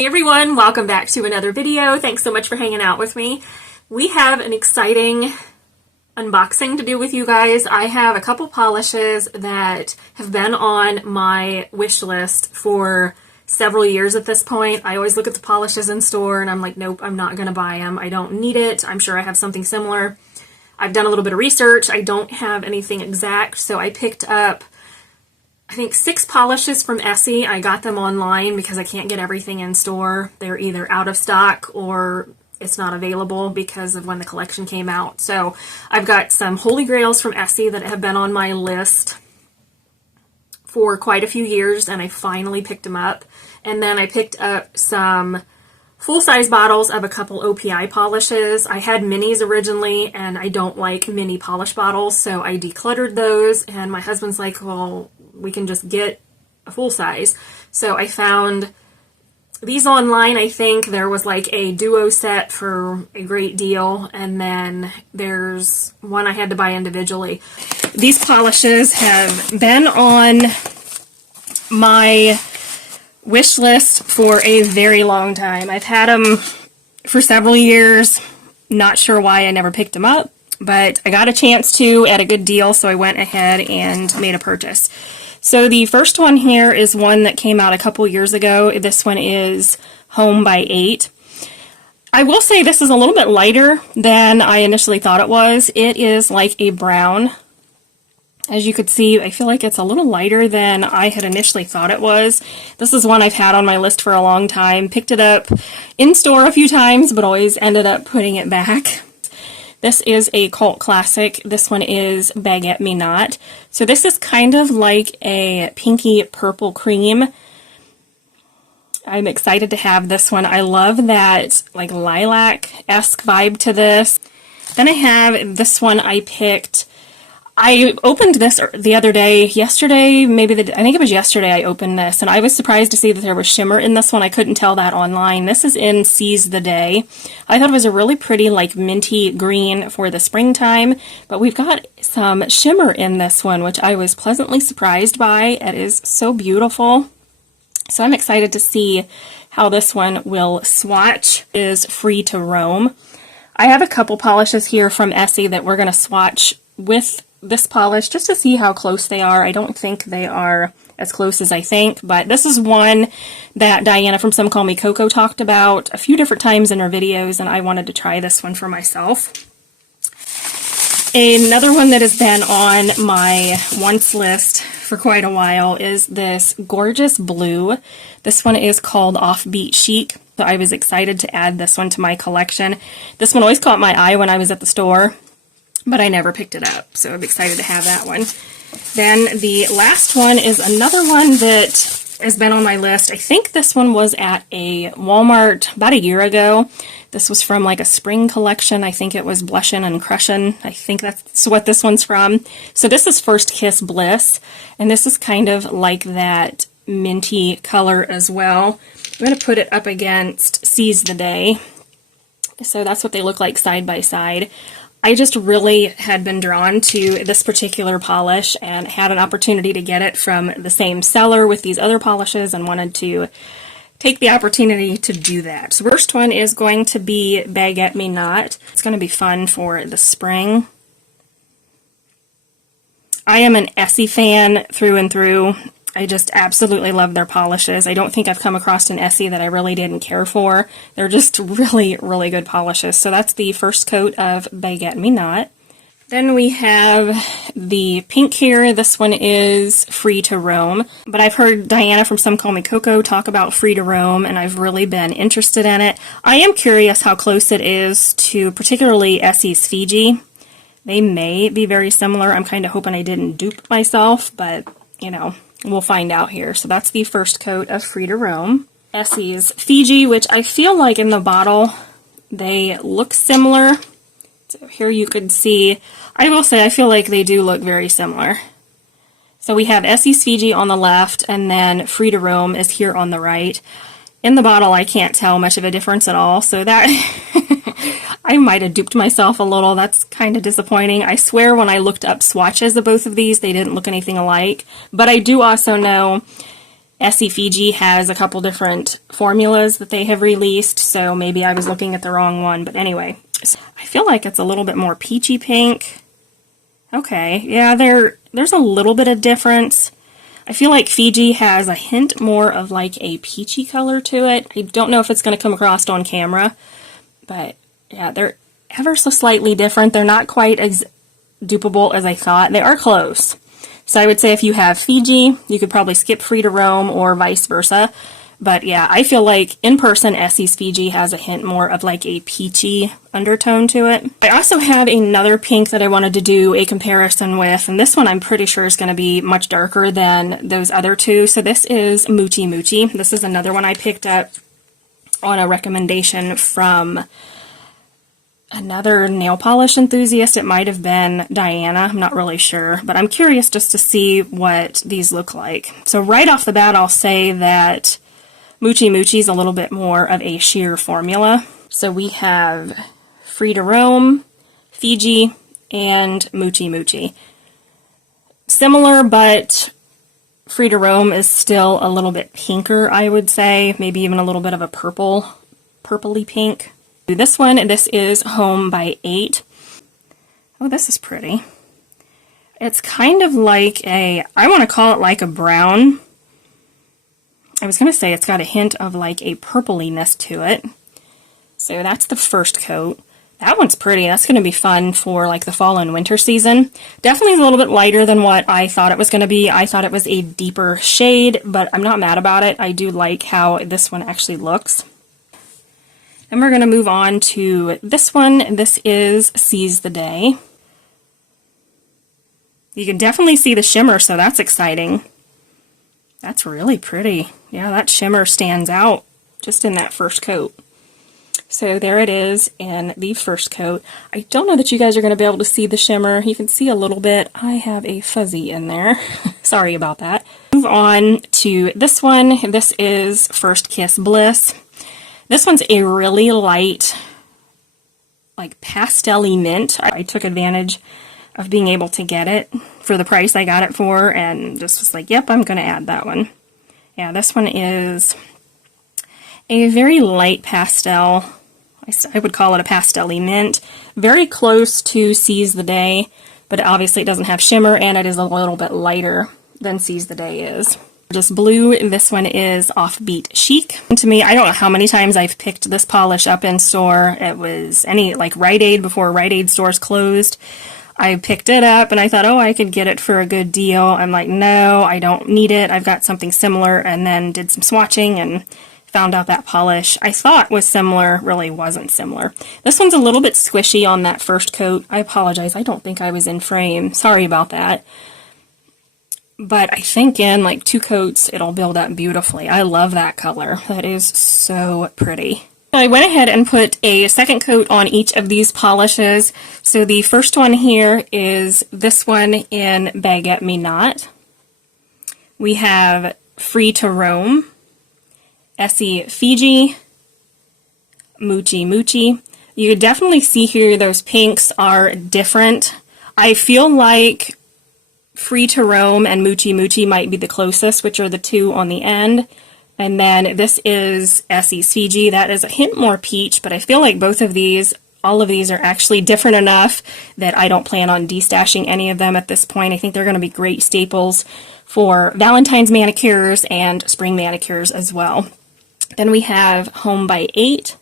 Hey everyone, welcome back to another video. Thanks so much for hanging out with me. We have an exciting unboxing to do with you guys. I have a couple polishes that have been on my wish list for several years at this point. I always look at the polishes in store and I'm like, nope, I'm not gonna buy them. I don't need it. I'm sure I have something similar. I've done a little bit of research. I don't have anything exact, so I picked up I think 6 polishes from Essie. I got them online because I can't get everything in store. They're either out of stock or it's not available because of when the collection came out. So I've got some Holy Grails from Essie that have been on my list for quite a few years, and I finally picked them up. And then I picked up some full-size bottles of a couple OPI polishes. I had minis originally, and I don't like mini polish bottles, so I decluttered those, and my husband's like, well, we can just get a full size. So I found these online. I think there was like a duo set for a great deal, and then there's one I had to buy individually. These polishes have been on my wish list for a very long time. I've had them for several years. Not sure why I never picked them up, but I got a chance to at a good deal, so I went ahead and made a purchase. So the first one here is one that came out a couple years ago. This one is Home by 8. I will say this is a little bit lighter than I initially thought it was. It is like a brown. As you could see, I feel like it's a little lighter than I had initially thought it was. This is one I've had on my list for a long time. Picked it up in store a few times, but always ended up putting it back. This is a cult classic. This one is Baguette Me Not. So this is kind of like a pinky purple cream. I'm excited to have this one. I love that like lilac-esque vibe to this. Then I have this one I picked. I opened this the other day, yesterday, I think it was yesterday I opened this, and I was surprised to see that there was shimmer in this one. I couldn't tell that online. This is in Seize the Day. I thought it was a really pretty, like, minty green for the springtime, but we've got some shimmer in this one, which I was pleasantly surprised by. It is so beautiful. So I'm excited to see how this one will swatch. It is free to roam. I have a couple polishes here from Essie that we're going to swatch with this polish just to see how close they are. I don't think they are as close as I think, but this is one that Diana from Some Call Me Coco talked about a few different times in her videos, and I wanted to try this one for myself. Another one that has been on my wants list for quite a while is this gorgeous blue. This one is called Offbeat Chic, so I was excited to add this one to my collection. This one always caught my eye when I was at the store, but I never picked it up, so I'm excited to have that one. Then the last one is another one that has been on my list. I think this one was at a Walmart about a year ago. This was from like a spring collection. I think it was Blushin' and Crushin'. I think that's what this one's from. So this is First Kiss Bliss, and this is kind of like that minty color as well. I'm going to put it up against Seize the Day. So that's what they look like side by side. I just really had been drawn to this particular polish and had an opportunity to get it from the same seller with these other polishes and wanted to take the opportunity to do that. So the first one is going to be Baguette Me Not. It's going to be fun for the spring. I am an Essie fan through and through. I just absolutely love their polishes. I don't think I've come across an Essie that I really didn't care for. They're just really, really good polishes. So that's the first coat of Baguette Me Not. Then we have the pink here. This one is Free to Roam. But I've heard Diana from Some Call Me Coco talk about Free to Roam, and I've really been interested in it. I am curious how close it is to particularly Essie's Fiji. They may be very similar. I'm kind of hoping I didn't dupe myself, but, you know, we'll find out here. So that's the first coat of Free to Roam. Essie's Fiji, which I feel like in the bottle they look similar. So here you could see, I will say I feel like they do look very similar. So we have Essie's Fiji on the left, and then Free to Roam is here on the right. In the bottle I can't tell much of a difference at all, so that I might have duped myself a little. That's kind of disappointing. I swear when I looked up swatches of both of these, they didn't look anything alike. But I do also know Essie Fiji has a couple different formulas that they have released, so maybe I was looking at the wrong one, but anyway. I feel like it's a little bit more peachy pink. Okay, yeah, there's a little bit of difference. I feel like Fiji has a hint more of like a peachy color to it. I don't know if it's going to come across on camera, but yeah, they're ever so slightly different. They're not quite as dupeable as I thought. They are close. So I would say if you have Fiji, you could probably skip Free to Roam or vice versa. But yeah, I feel like in person, Essie's Fiji has a hint more of like a peachy undertone to it. I also have another pink that I wanted to do a comparison with, and this one I'm pretty sure is going to be much darker than those other two. So this is Muchi. This is another one I picked up on a recommendation from another nail polish enthusiast. It might have been Diana, I'm not really sure, but I'm curious just to see what these look like. So right off the bat, I'll say that Muchi is a little bit more of a sheer formula. So we have Free to Roam, Fiji, and Muchi. Similar, but Free to Roam is still a little bit pinker, I would say. Maybe even a little bit of a purpley pink. This one, this is Home by 8. Oh, this is pretty. It's kind of like I want to call it like a brown. I was going to say it's got a hint of like a purpliness to it. So that's the first coat. That one's pretty. That's going to be fun for like the fall and winter season. Definitely a little bit lighter than what I thought it was going to be. I thought it was a deeper shade, but I'm not mad about it. I do like how this one actually looks. Then we're going to move on to this one. This is Seize the Day. You can definitely see the shimmer, so that's exciting. That's really pretty. Yeah, that shimmer stands out just in that first coat. So there it is in the first coat. I don't know that you guys are going to be able to see the shimmer. You can see a little bit. I have a fuzzy in there. Sorry about that. Move on to this one. This is First Kiss Bliss. This one's a really light, like pastel-y mint. I took advantage of being able to get it for the price I got it for, and just was like, yep, I'm going to add that one. Yeah, this one is a very light pastel. I would call it a pastel-y mint. Very close to Seize the Day, but obviously it doesn't have shimmer, and it is a little bit lighter than Seize the Day is. Just blue, this one is Offbeat Chic. And to me, I don't know how many times I've picked this polish up in store. It was like Rite Aid before Rite Aid stores closed. I picked it up and I thought, oh, I could get it for a good deal. I'm like, no, I don't need it. I've got something similar, and then did some swatching and found out that polish I thought was similar really wasn't similar. This one's a little bit squishy on that first coat. I apologize. I don't think I was in frame. Sorry about that. But I think in like 2 coats, it'll build up beautifully. I love that color. That is so pretty. I went ahead and put a second coat on each of these polishes. So the first one here is this one in Baguette Me Not. We have Free to Roam, Essie Fiji, Muchi. You can definitely see here those pinks are different. I feel like Free to Roam and Muchi might be the closest, which are the 2 on the end. And then this is Essie Fiji. That is a hint more peach, but I feel like all of these are actually different enough that I don't plan on destashing any of them at this point. I think they're going to be great staples for Valentine's manicures and spring manicures as well. Then we have Home by 8,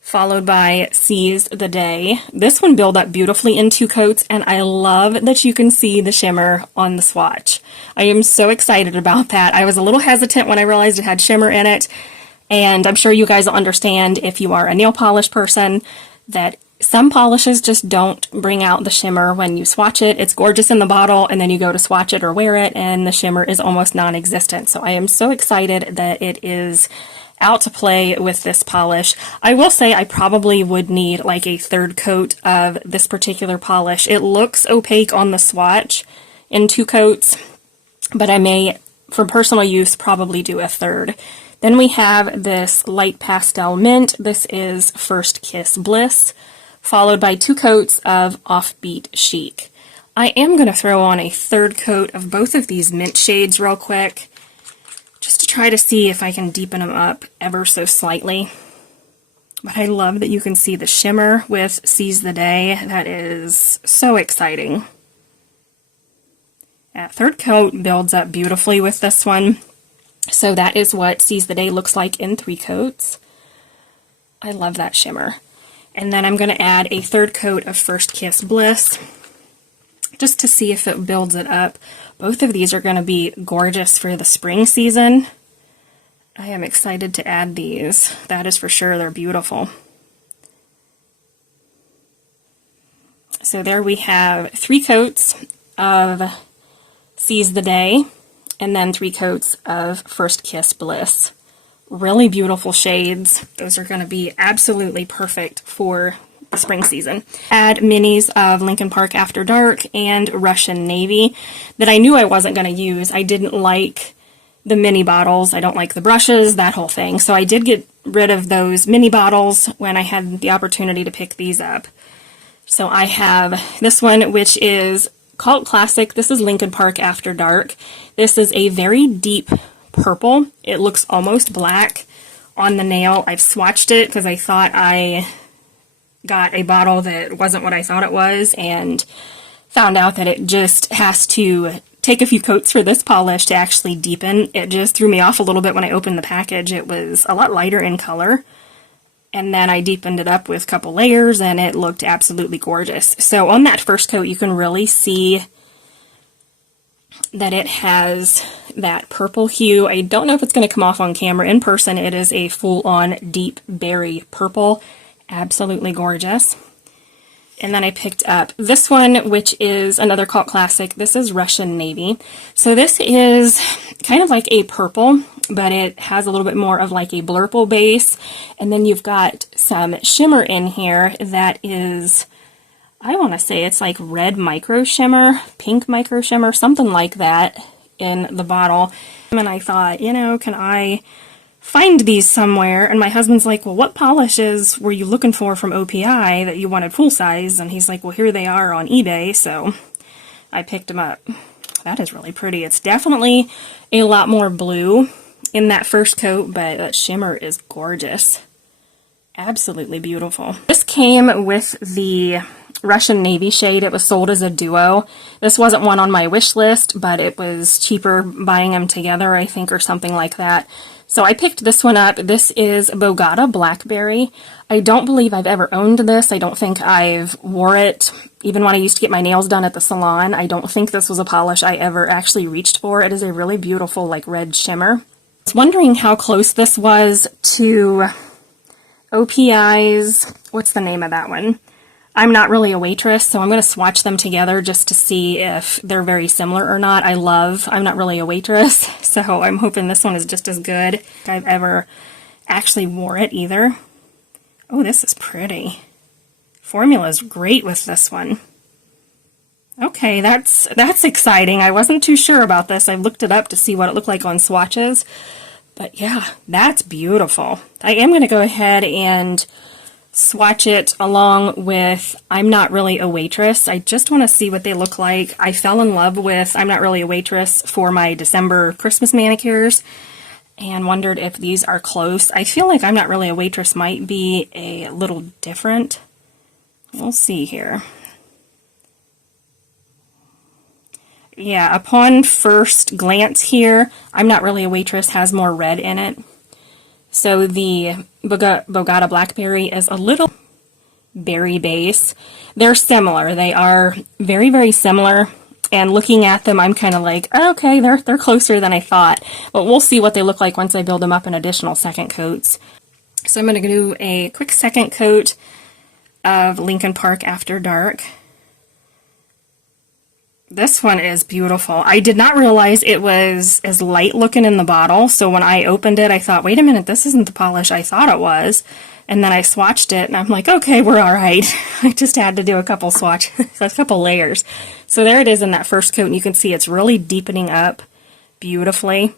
followed by Seize the Day. This one built up beautifully in 2 coats, and I love that you can see the shimmer on the swatch. I am so excited about that. I was a little hesitant when I realized it had shimmer in it, and I'm sure you guys will understand if you are a nail polish person that some polishes just don't bring out the shimmer when you swatch it. It's gorgeous in the bottle, and then you go to swatch it or wear it, and the shimmer is almost non-existent. So I am so excited that it is out to play with this polish. I will say I probably would need like a 3rd coat of this particular polish. It looks opaque on the swatch in 2 coats, but I may, for personal use, probably do a 3rd. Then we have this light pastel mint. This is First Kiss Bliss, followed by 2 coats of Offbeat Chic. I am going to throw on a 3rd coat of both of these mint shades real quick. just to try to see if I can deepen them up ever so slightly. But I love that you can see the shimmer with Seize the Day. That is so exciting. That third coat builds up beautifully with this one. So that is what Seize the Day looks like in 3 coats. I love that shimmer. And then I'm going to add a third coat of First Kiss Bliss, just to see if it builds it up. Both of these are going to be gorgeous for the spring season. I am excited to add these. That is for sure. They're beautiful. So there we have 3 coats of Seize the Day, and then 3 coats of First Kiss Bliss. Really beautiful shades. Those are going to be absolutely perfect for the spring season. Add minis of Lincoln Park After Dark and Russian Navy that I knew I wasn't going to use. I didn't like the mini bottles. I don't like the brushes, that whole thing. So I did get rid of those mini bottles when I had the opportunity to pick these up. So I have this one, which is Cult Classic. This is Lincoln Park After Dark. This is a very deep purple. It looks almost black on the nail. I've swatched it because I thought I got a bottle that wasn't what I thought it was, and found out that it just has to take a few coats for this polish to actually deepen. It just threw me off a little bit when I opened the package. It was a lot lighter in color, and then I deepened it up with a couple layers and it looked absolutely gorgeous. So on that first coat you can really see that it has that purple hue. I don't know if it's going to come off on camera. In person, it is a full-on deep berry purple. Absolutely gorgeous. And then I picked up this one, which is another Cult Classic. This is Russian Navy. So this is kind of like a purple, but it has a little bit more of like a blurple base. And then you've got some shimmer in here that is, I want to say it's like red micro shimmer, pink micro shimmer, something like that in the bottle. And I thought, you know, can I find these somewhere? And my husband's like, well, what polishes were you looking for from OPI that you wanted full size? And he's like, well, here they are on eBay. So I picked them up. That is really pretty. It's definitely a lot more blue in that first coat, but that shimmer is gorgeous. Absolutely beautiful. This came with the Russian Navy shade. It was sold as a duo. This wasn't one on my wish list, but it was cheaper buying them together, I think, or something like that. So I picked this one up. This is Bogota Blackberry. I don't believe I've ever owned this. I don't think I've wore it. Even when I used to get my nails done at the salon, I don't think this was a polish I ever actually reached for. It is a really beautiful, like, red shimmer. I was wondering how close this was to OPI's, what's the name of that one? I'm Not Really a Waitress, so I'm going to swatch them together just to see if they're very similar or not. I love I'm Not Really a Waitress, so I'm hoping this one is just as good. I've ever actually wore it either. Oh, this is pretty. Formula is great with this one. Okay, that's exciting. I wasn't too sure about this. I looked it up to see what it looked like on swatches. But yeah, that's beautiful. I am going to go ahead and swatch it along with I'm Not Really a Waitress. I just want to see what they look like. I fell in love with I'm Not Really a Waitress for my December Christmas manicures and wondered if these are close. I feel like I'm Not Really a Waitress might be a little different. We'll see here. Yeah, upon first glance here, I'm Not Really a Waitress has more red in it. So the Bogota Blackberry is a little berry base. They're similar. They are very, very similar. And looking at them, I'm kind of like, oh, okay, they're closer than I thought. But we'll see what they look like once I build them up in additional second coats. So I'm going to do a quick second coat of Lincoln Park After Dark. This one is beautiful. I did not realize it was as light looking in the bottle, so when I opened it, I thought, wait a minute, this isn't the polish I thought it was. And then I swatched it, and I'm like, okay, we're all right. I just had to do a couple a couple layers. So there it is in that first coat, and you can see it's really deepening up beautifully.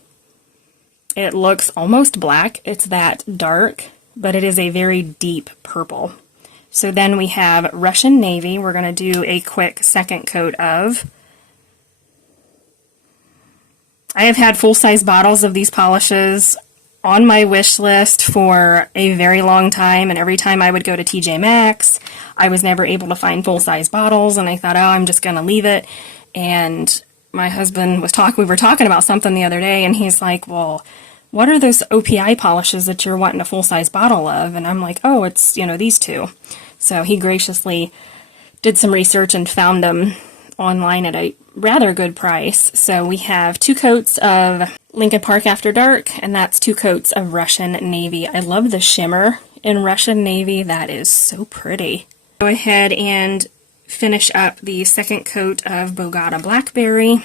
It looks almost black. It's that dark, but it is a very deep purple. So then we have Russian Navy. We're going to do a quick second coat of. I have had full-size bottles of these polishes on my wish list for a very long time, and every time I would go to TJ Maxx, I was never able to find full-size bottles, and I thought, oh, I'm just going to leave it. And my husband was we were talking about something the other day, and he's like, well, what are those OPI polishes that you're wanting a full-size bottle of? And I'm like, oh, it's, these two. So he graciously did some research and found them online at a rather good price. So we have 2 coats of Lincoln Park After Dark, and that's 2 coats of Russian Navy. I love the shimmer in Russian Navy. That is so pretty. Go ahead and finish up the 2nd coat of Bogota Blackberry.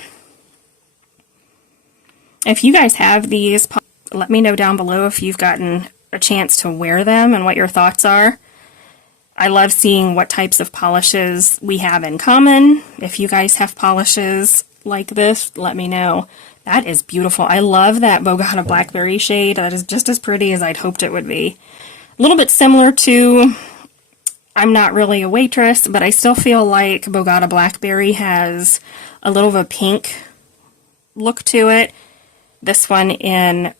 If you guys have these, let me know down below if you've gotten a chance to wear them and what your thoughts are. I love seeing what types of polishes we have in common. If you guys have polishes like this, let me know. That is beautiful. I love that Bogota Blackberry shade. That is just as pretty as I'd hoped it would be. A little bit similar to I'm Not Really a Waitress, but I still feel like Bogota Blackberry has a little of a pink look to it. This one in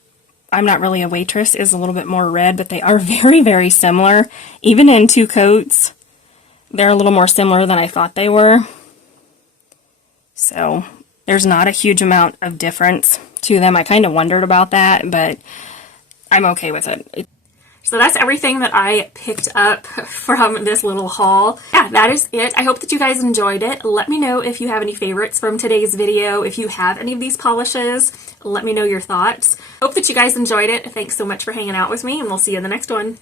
I'm Not Really a Waitress is a little bit more red, but they are very, very similar. Even in 2 coats, they're a little more similar than I thought they were. So there's not a huge amount of difference to them. I kind of wondered about that, but I'm okay with it. So that's everything that I picked up from this little haul. Yeah, that is it. I hope that you guys enjoyed it. Let me know if you have any favorites from today's video. If you have any of these polishes, let me know your thoughts. Hope that you guys enjoyed it. Thanks so much for hanging out with me, and we'll see you in the next one.